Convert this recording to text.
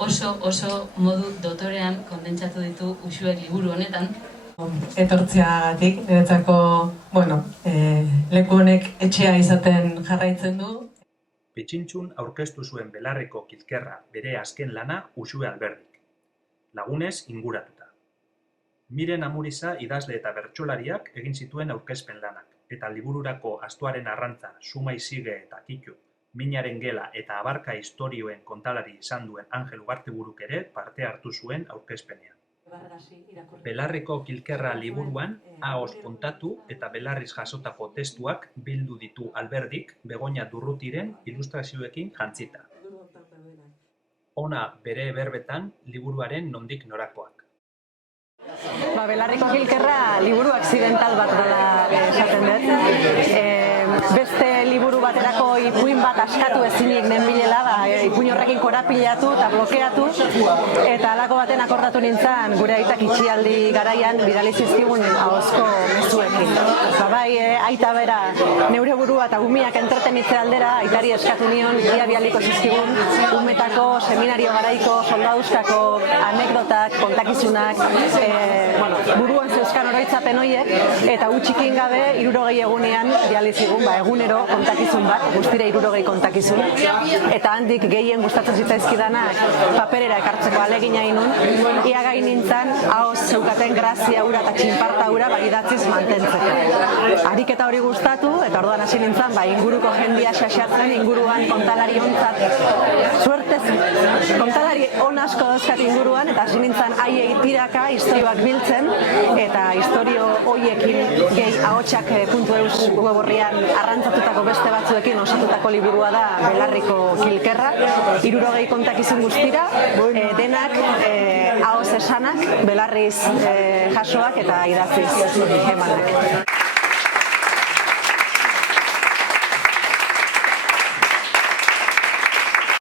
oso modu dotorean kondentsatu ditu Uxuek liburu honetan. Etortzeagatik, niretzako, leku honek etxea izaten jarraitzen du. Pitxintxun aurkeztu zuen Belarriko Kilkerra bere azken lana Uxue Alberdik, lagunez inguratuta. Miren Amuriza idazle eta bertsolariak egin zituen aurkezpen lanak, eta libururako Astoaren Arrantza, Sumai Sige eta Kitu, Minaren Gela eta Abarka istorioen kontalari izan duen Angel Ugarteburuk ere parte hartu zuen aurkezpenean. Belarriko Kilkerra liburuan ahoz kontatu eta belarriz jasotako testuak bildu ditu Alberdik Begoña Durrutiren ilustrazioekin jantzita. Hona bere berbetan liburuaren nondik norakoak. Belarriko Kilkerra liburu akzidental bat dela esaten dut. Beste liburu baterako ipuin bat askatu ezinik nenbilela, ipuin horrekin korapilatu eta blokeatu, eta halako baten akordatu nintzen gure aitak itxialdi garaian bidali zizkigun ahozko mezuekin. Bai, aita bera neure burua eta umiak entretenitze aldera aitari eskatu nion bialiko zizkigun umetako, seminario garaiko, soldaduzkako anekdotak, kontakizunak, buruan zeuzkan oroitzapen horiek, eta utxikin gabe 60 egunean bidali zigun, egunero kontakizun bat, guztira 60 kontakizun, eta handik gehien gustatzen zitzaizkidanak paperera ekartzeko alegina inun, ia gai nintzen ahoz zeukaten grazia hura eta txinparta hura idatziz mantentzeko. Ariketa hori gustatu, eta orduan hasi nintzen, inguruko jendia xaxatzen, inguruan kontalari ontzat, suertez, kontalari on asko dauzkat inguruan, eta hasi nintzen haiei tiraka historioak biltzen, eta historio hoiekin gehi ahotsak.eus web-orrian arrantzatutako beste batzuekin osatutako liburua da Belarriko Kilkerra, 60 kontakizun guztira, denak ahoz esanak, belarriz jasoak eta idatziz emanak.